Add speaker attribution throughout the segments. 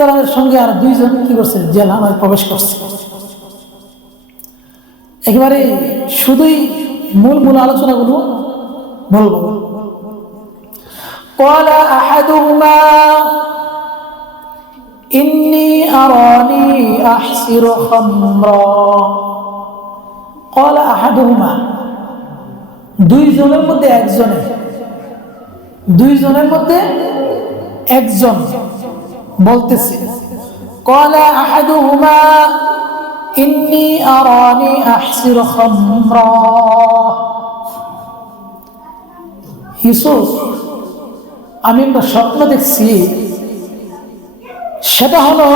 Speaker 1: আলাইসালামের সঙ্গে আর দুইজন কি করছে জেলহানায় প্রবেশ করছে একেবারে শুধুই মূল মূল আলোচনাগুলো বলবো قال أحدهما إني أراني أحسر خمرا قال أحدهما দুইজনের মধ্যে একজনে দুইজনের মধ্যে একজন বলতেছে, কলা আহাদুহুমা, ইন্নি আরানি আহসির খামরা। ইউসুফ, আমি একটা স্বপ্ন দেখছি। সেটা হলো,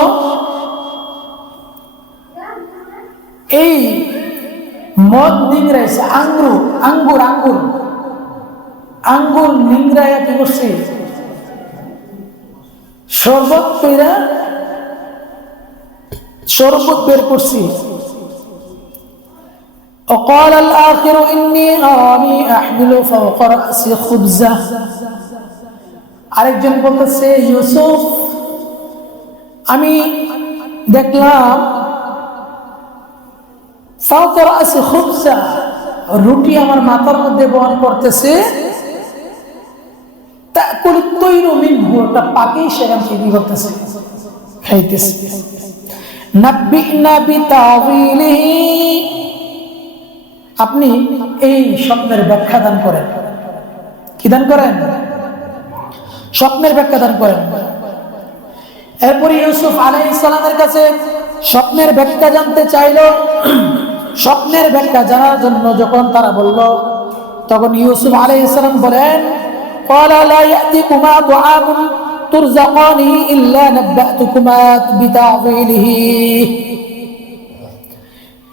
Speaker 1: এই মদ নিংড়াইছে, আঙ্গুর আঙ্গুর আঙ্গুর। আঙ্গুর নিংড়াইয়া কি করছে? শরবত কইরা শরবত বের করছি وقال الآخر إني أراني أحمل فوق رأسي خبزة আরেকজন বলতেছে ইউসুফ আমি দেখলাম ফাউকর আছে খুবসা রুটি আমার মাথার মধ্যে বহন করতেছে তা করি তৈর মিনহু একটা পাকেই সেখান থেকে কি করতেছে? খাইতেছে। নাব্বি নাবি তাওয়িলিহি আপনি এই স্বপ্নের ব্যাখ্যা দান করেন। কি দান করেন? স্বপ্নের ব্যাখ্যা দান করেন। এরপরে ইউসুফ আলাই ইসলামের কাছে স্বপ্নের ব্যাখ্যা জানতে চাইল। স্বপ্নের ব্যাখ্যা জানার জন্য যখন তারা বলল, তখন ইউসুফ আলাই ইসলাম বলেন قال لا يأتيكما طعام ترزقانه إلا نبأتكما بتعظيله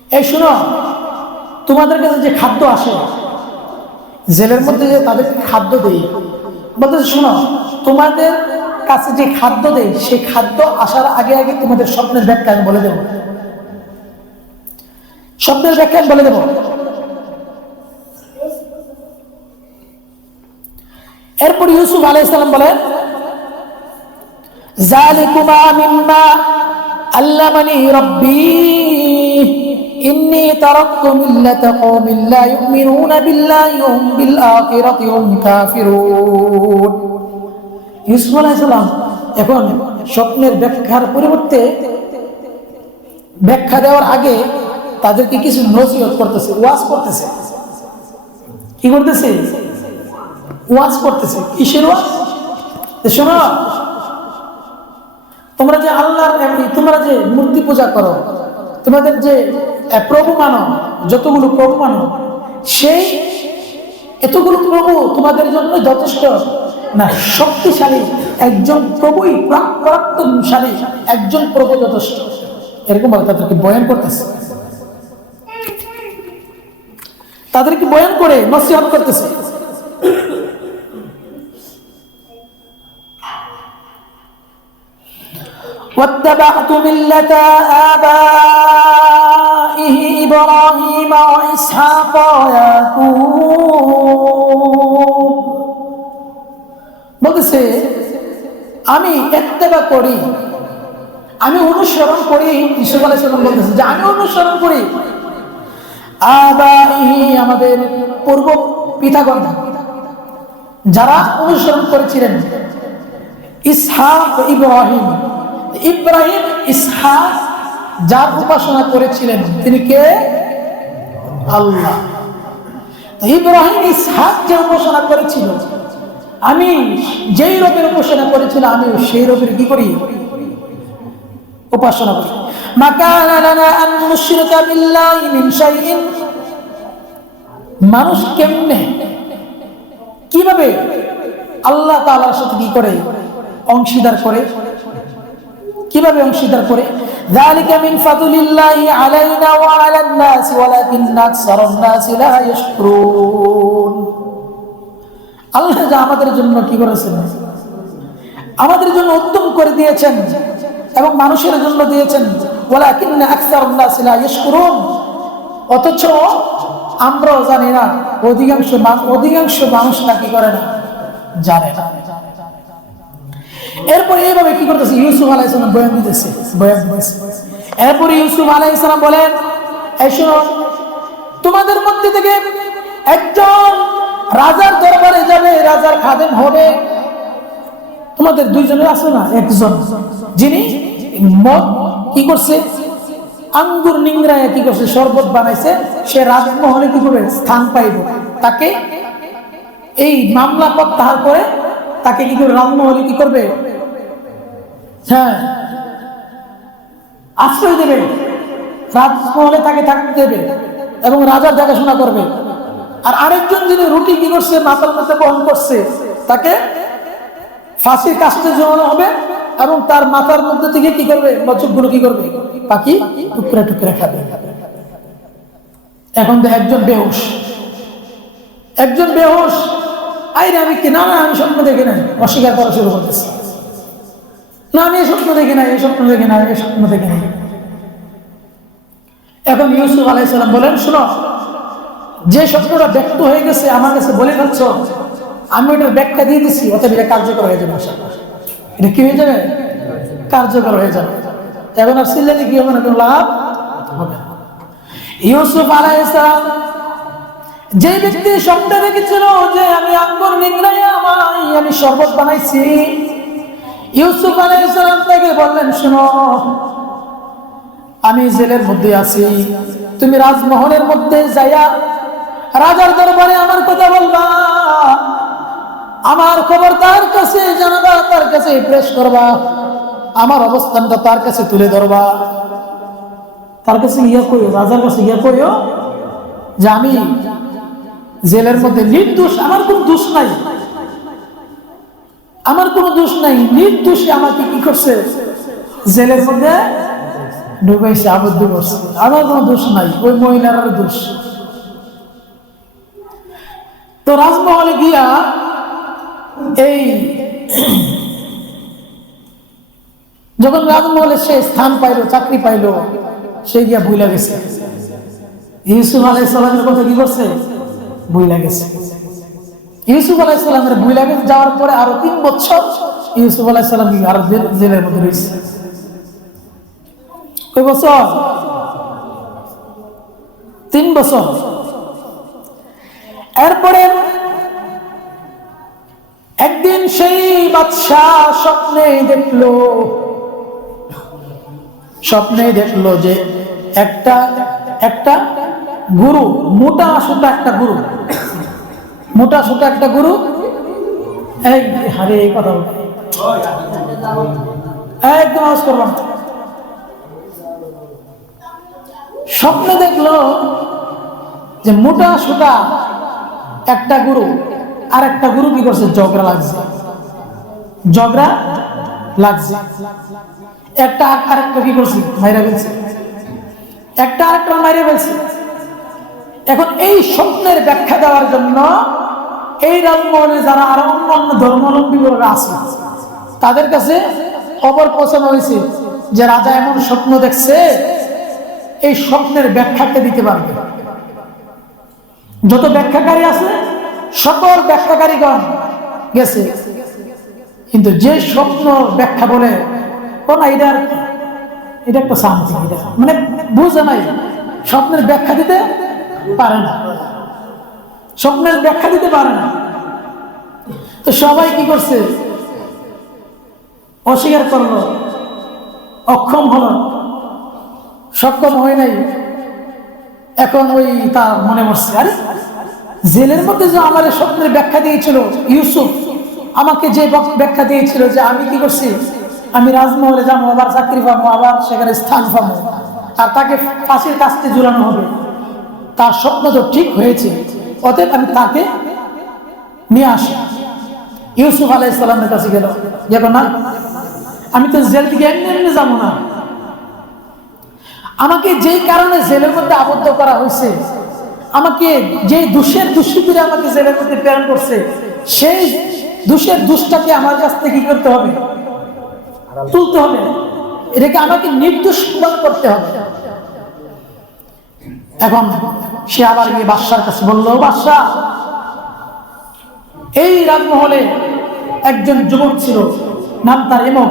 Speaker 1: এই শুনো তোমাদের কাছে যে খাদ্য আসে জেলের মধ্যে যে তাদের খাদ্য দেই বলতে শোনো তোমাদের কাছে যে খাদ্য দেই সেই খাদ্য আসার আগে আগে তোমাদের স্বপ্নের ব্যাখ্যা আমি বলে দেব স্বপ্নের ব্যাখ্যা আমি বলে দেব ইউসুফ আলাইসালাম বলে এখন স্বপ্নের ব্যাখ্যার পরিবর্তে ব্যাখ্যা দেওয়ার আগে তাদেরকে কিছু নজিয়ত করতেছে, ওয়াজ করতেছে। কি করতেছে? ওয়াজ করতেছে। কিসের ওয়াজ? শোনো, তোমরা যে আল্লাহর তোমরা যে মূর্তি পূজা করো, তোমাদের যে প্রভু মানো, যতগুলো প্রভু মানো, সেই এতগুলো প্রভু তোমাদের জন্য যথেষ্ট না, শক্তিশালী, একজন প্রভুই পরাক্রমশালী একজন প্রভু যথেষ্ট। এরকম ভাবে তাদেরকে বয়ান করতেছে। তাদেরকে বয়ান করে নসিহত করতেছে। واتبعت ملة آبائه إبراهيم وإسحاق ويعقوب বলতেছে আমি এত্তেবা করি আমি অনুসরণ করি ইসুফ আলাইসাল্লাম বলতেছে যে আমি অনুসরণ করি আবাইহি আমাদের পূর্ব পিতাগণ যারা অনুসরণ করেছিলেন ইসহাক ইব্রাহিম ইব্রাহিম, ইসহাক যার উপাসনা করেছিলেন, তিনি কে? আল্লাহ। ইব্রাহিম, ইসহাক যে উপাসনা করেছিল, আমি যেই রবের উপাসনা করেছিলাম আমি সেই রবের কি করি? উপাসনা করি। মানুষ কেমনে? কীভাবে আল্লাহ তালার সাথে কি করে? অংশীদার করে? কিভাবে অংশীদার করে ذلك من فضل الله علينا وعلى الناس ولكن أكثر الناس لا يشكرون আল্লাহ যা আমাদের জন্য কি করেছেন আমাদের জন্য উত্তম করে দিয়েছেন এবং মানুষের জন্য দিয়েছেন ওয়ালাকিন আকসার الناس لا يشكرون অথচ আমরাও জানি না অধিকাংশ অধিকাংশ মানুষ না কি করে না জানে না এরপর এইভাবে কি করতেছে? ইউসুফ আলাইসালাম বয়ান দিতেছে। বয়ান দিতেছে। এরপরে ইউসুফ আলাইসালাম বলেন শোনো, তোমাদের মধ্যে থেকে একজন রাজার দরবারে যাবে, রাজার খাদেম হবে। তোমাদের দুইজনের আছে না? একজন। যিনি মদ কি করছে? আঙ্গুর নিংরায় কি করছে? শরবত বানাইছে। সে রাজমহলে কি করবে? স্থান পাইব। তাকে এই মামলা প্রত্যাহার করে তাকে কি করবে রাজমহলে কি করবে? আশ্রয় দেবে, রাজমহলে তাকে থাকতে দেবে এবং রাজার দেখাশোনা করবে। আর আরেকজন যিনি রুটি কি করছে মাথার মধ্যে বহন করছে, তাকে ফাঁসির কাছতে জমানো হবে এবং তার মাথার মধ্যে থেকে কি করবে গুলো কি করবে? পাখি টুকরা টুকরা খাবে। এখন তো একজন বেহুশ। একজন বেহুশ, আইরে আমি কি না না, আমি স্বপ্ন দেখি নাই। অস্বীকার করা শুরু করতেছি। না, আমি এই স্বপ্ন দেখি নাই, এই স্বপ্ন দেখি নাই, এই স্বপ্ন দেখি নাই। এখন ইউসুফ আলাইসালাম বলেন, শোনো, যে স্বপ্নটা ব্যক্ত হয়ে গেছে, আমার কাছে বলে ফেলছ, আমি ওটার ব্যাখ্যা দিয়ে দিচ্ছি অতএব এটা কার্যকর হয়ে যাবে আশা। এটা কি হয়ে যাবে? কার্যকর হয়ে যাবে। এখন আর সিল্লানি কি হবে না, কোনো লাভ হবে ইউসুফ আলাইসালাম যে ব্যক্তি স্বপ্নে দেখেছিল যে আমি আঙ্গুর নিংড়াইয়া আমায় আমি শরবত বানাইছি ইউসুফ আলাইসালাম তাকে বললেন, শোনো, আমি জেলের মধ্যে আছি। তুমি রাজমহলের মধ্যে যাইয়া রাজার দরবারে আমার কথা বলবা। আমার খবর তার কাছে জানাবা, তার কাছে প্রেস করবা। আমার অবস্থানটা তার কাছে তুলে ধরবা। তার কাছে ইয়া কইও, রাজার কাছে ইয়া কইও যে আমি জেলের মধ্যে নির্দোষ, আমার কোন দোষ নাই। আমার কোনো দোষ নাই, নির্দোষে আমাকে কি করছে? জেলের মধ্যে ঢুকাইছে, আবদ্ধ করছে। আমার কোনো দোষ নাই, ওই মহিলার দোষ। তো রাজমহলে গিয়া এই যখন রাজমহলে সে স্থান পাইলো, চাকরি পাইলো, সে গিয়া ভুলা গেছে। ইউসুফ আলাইসালামের কথা কি করছে? ভুলা গেছে। ইউসুফ ভুলা গেছে যাওয়ার পরে আরও তিন বছর ইউসুফ আলাইসালাম আরও জেলের মধ্যে রয়েছে? কয় বছর? তিন বছর। এরপরে একদিন সেই বাদশাহ স্বপ্নে দেখল স্বপ্নে দেখল যে একটা একটা গুরু, মোটা সোটা একটা গুরু। মোটা সোটা একটা গুরু? এই হারে এই কথা একদম আওয়াজ করলাম। স্বপ্নে দেখল যে মোটা সোটা একটা গুরু আর একটা গুরু কি করছে? ঝগড়া লাগছে। ঝগড়া লাগছে। একটা আর একটা কি করছে? মাইরা ফেলছে। একটা আর একটা মাইরা ফেলছে। এখন এই স্বপ্নের ব্যাখ্যা দেওয়ার জন্য এই রাজমহলে যারা আরও অন্যান্য ধর্মাবলম্বী আছে, তাদের কাছে খবর পৌঁছানো হয়েছে যে রাজা এমন স্বপ্ন দেখছে, এই স্বপ্নের ব্যাখ্যাটা দিতে পারবে। যত ব্যাখ্যাকারী আছে, সকল ব্যাখ্যাকারীগণ গেছে। কিন্তু যে স্বপ্ন ব্যাখ্যা বলে, ও না, এটা একটা শান্তি মানে বুঝে নাই। স্বপ্নের ব্যাখ্যা দিতে পারে না। স্বপ্নের ব্যাখ্যা দিতে পারে না। তো সবাই কি করছে? অস্বীকার করল। অক্ষম হলো। সক্ষম হয় নাই। এখন ওই তার মনে পড়ছে আরে, জেলের মধ্যে যে আমার স্বপ্নের ব্যাখ্যা দিয়েছিল, ইউসুফ, আমাকে যে ব্যাখ্যা দিয়েছিল যে আমি কি করছি? আমি রাজমহলে যাব, আবার চাকরি পাবো, আবার সেখানে স্থান পাবো। আর তাকে ফাঁসির কাছতে ঝুলানো হবে। তার স্বপ্ন তো ঠিক হয়েছে, অতএব আমি তাকে নিয়ে আসি। ইউসুফ আলাইসালামের কাছে গেল। যাব না, আমি তো জেল থেকে এমনি এমনি যাব না। আমাকে যেই কারণে জেলের মধ্যে আবদ্ধ করা হয়েছে, আমাকে যে দুষের দুষ্কৃতীরা আমাকে জেলের মধ্যে প্রেরণ করছে, সেই দুষের দুষ্টাকে আমার কাছ থেকে কি করতে হবে? তুলতে হবে। এটাকে আমাকে নির্দোষ প্রমাণ করতে হবে। এখন সে আবার গিয়ে বাদশার কাছে বলল বাদশাহ এই রাজমহলে একজন যুবক ছিল, নাম তার এমক।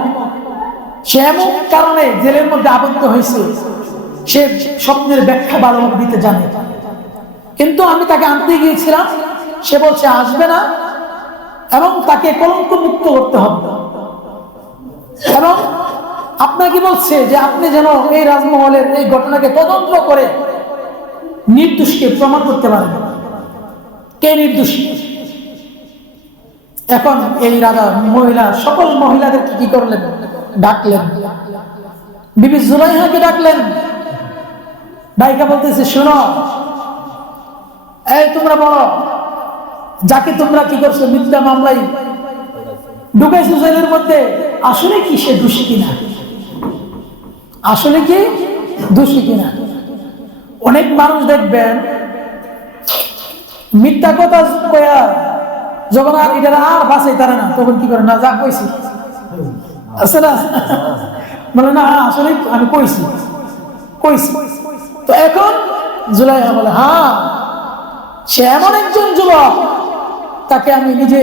Speaker 1: সে এমন কারণে জেলের মধ্যে আবদ্ধ হয়েছে। সে স্বপ্নের ব্যাখ্যা ভালোভাবে দিতে জানে। কিন্তু আমি তাকে আনতে গিয়েছিলাম। সে বলছে, আসবে না। এবং তাকে কলঙ্ক মুক্ত করতে হবে। এবং আপনাকে বলছে যে আপনি যেন এই রাজমহলের এই ঘটনাকে তদন্ত করে নির্দোষকে প্রমাণ করতে পারেন কে নির্দোষী? এখন এই রাজা মহিলা, সকল মহিলাদের কি করলেন? ডাকলেন। বিবি জুলাইহাকে ডাকলেন। ডাইকা বলতেছে, শোনো, এই তোমরা বলো, যাকে তোমরা কি করছ, মিথ্যা মামলায় ঢুকাইছো জেলের মধ্যে, আসলে কি সে দোষী কিনা? আসলে কি দোষী কিনা? অনেক মানুষ দেখবেন মিথ্যা কথা কয়া যখন আর এটা আর বাঁচাই তারা না তখন কি করে? না যা কইছি। আছে না? বলে না হ্যাঁ, আসলে আমি কইছি। কইছি। তো এখন জুলাই বলে হ্যাঁ সে এমন একজন যুবক তাকে আমি নিজে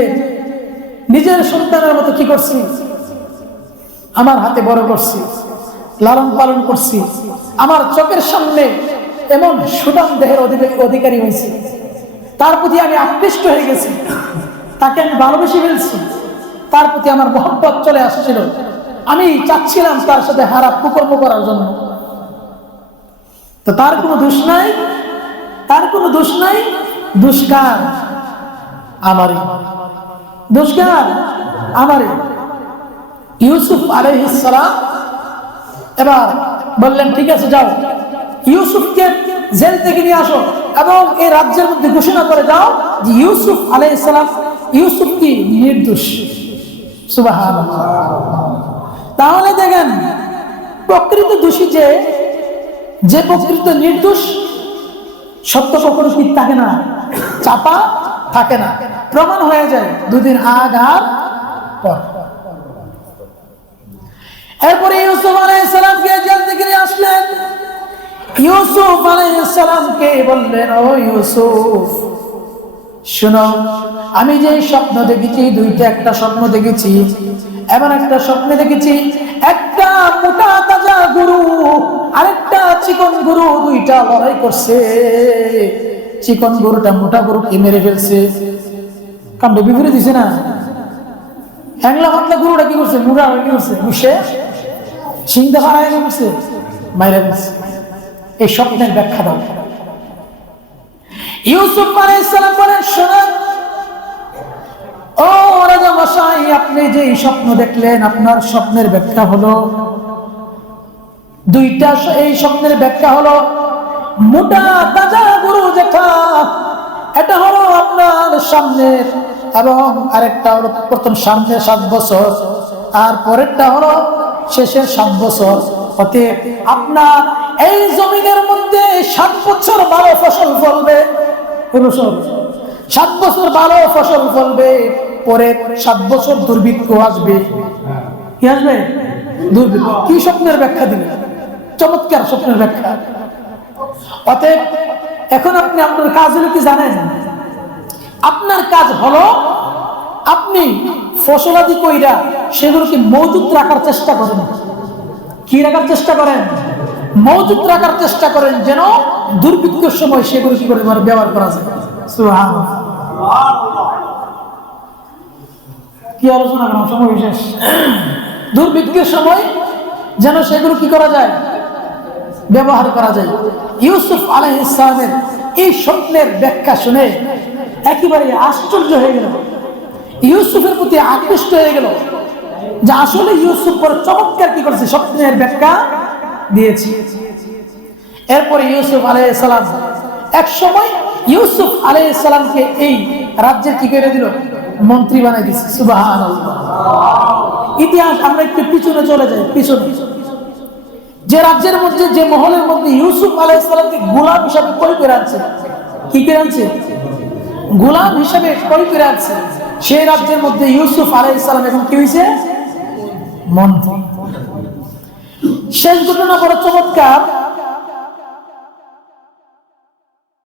Speaker 1: নিজের সন্তানের মতো কি করছি? আমার হাতে বড় করছি লালন পালন করছি আমার চোখের সামনে এমন সুদাম দেহের অধিকারী হয়েছে। তার প্রতি আমি আকৃষ্ট হয়ে গেছি। তাকে আমি ভালোবেসে ফেলছি। তার প্রতি আমার মহব্বত চলে আসছিল। আমি চাচ্ছিলাম তার সাথে হারা কুকর্ম করার জন্য। তো তার কোনো দোষ নাই। তার কোনো দোষ নাই। দুষ্কার আমারই দুষ্কার আমারই ইউসুফ আলাইহিসসালাম এবার বললেন, ঠিক আছে, যাও। ইউসুফকে জেল থেকে নিয়ে আসো এবং এই রাজ্যের মধ্যে ঘোষণা করে দাও যে ইউসুফ আলাইহিসসালাম ইউসুফ কি নির্দোষ। তাহলে দেখেন, প্রকৃত দোষী যে যে প্রকৃত নির্দোষ, সত্য কখনো কি থাকে না? চাপা থাকে না। প্রমাণ হয়ে যায় দুদিন আগ আর পর। এরপরে ইউসুফ আলাইহিসসালামকে জেল থেকে আসলেন। ইউসুফ আলাইহিসসালামকে বললেন, ও ইউসুফ, শোনো, আমি যে স্বপ্ন দেখেছি, দুইটা, একটা স্বপ্ন দেখেছি, এমন একটা স্বপ্নে দেখেছি, একটা মোটা তাজা গুরু, আরেকটা চিকন গরু, দুইটা লড়াই করছে। চিকন গরুটা মোটা গরুকে মেরে ফেলছে। কামড়ে বিপরীত দিছে না? হ্যাংলা পাতলা গরুটা কি করছে? মুড়া কি করছে? বুসে সিংদা ফাড়াই করছে? মাইরা এই স্বপ্নের ব্যাখ্যা দাও। ইউসুফ আলাইহিসসালাম বলেন, শোনেন, ও রাজা মশাই, আপনি যে এই স্বপ্ন দেখলেন, আপনার স্বপ্নের ব্যাখ্যা হলো, দুইটা এই স্বপ্নের ব্যাখ্যা হলো, মোটা তাজা গরু যেটা এটা হলো আপনার সামনের এবং আরেকটা হলো প্রথম সামনে সাত বছর, আর পরেরটা হলো শেষের সাত বছর। অতএব আপনার এই জমিনের মধ্যে সাত বছর ভালো ফসল ফলবে। সাত বছর ভালো ফসল ফলবে, পরে সাত বছর দুর্ভিক্ষ আসবে। কি আসবে? কি স্বপ্নের ব্যাখ্যা দিলেন? চমৎকার স্বপ্নের ব্যাখ্যা। অতএব, এখন আপনি আপনার কাজ হলো কি জানেন? আপনার কাজ হলো আপনি ফসলাদি কইরা সেগুলোকে মজুত রাখার চেষ্টা করেন। কি রাখার চেষ্টা করেন? মজুত রাখার চেষ্টা করেন যেন দুর্ভিক্ষের সময় সেগুলো কি করে মানে ব্যবহার করা যায়। কি আলোচনা করার সময় বিশেষ দুর্ভিক্ষের সময় যেন সেগুলো কি করা যায়? ব্যবহার করা যায়। ইউসুফ আলহ ইসলামের এই স্বপ্নের ব্যাখ্যা শুনে একেবারে আশ্চর্য হয়ে গেল। ইউসুফের প্রতি আকৃষ্ট হয়ে গেল। যে আসলে ইউসুফ বড় চমৎকার কি করেছে, স্বপ্নের ব্যাখ্যা দিয়েছি। এরপরে ইউসুফ আলাইসালাম এক সময় ইউসুফ আলাইসালামকে এই রাজ্যের কি করে দিল? মন্ত্রী বানাই দিচ্ছে সুবাহ ইতিহাস আমরা একটু পিছনে চলে যাই, পিছনে। যে রাজ্যের মধ্যে, যে মহলের মধ্যে ইউসুফ আলাইসালামকে গোলাম হিসাবে কই করে আনছে? কি করে আনছে? গোলাম হিসাবে কই করে আনছে? সেই রাজ্যের মধ্যে ইউসুফ আলাইসালাম এখন কি হয়েছে মন্ত্রী শেষ ঘটনা বড় চমৎকার।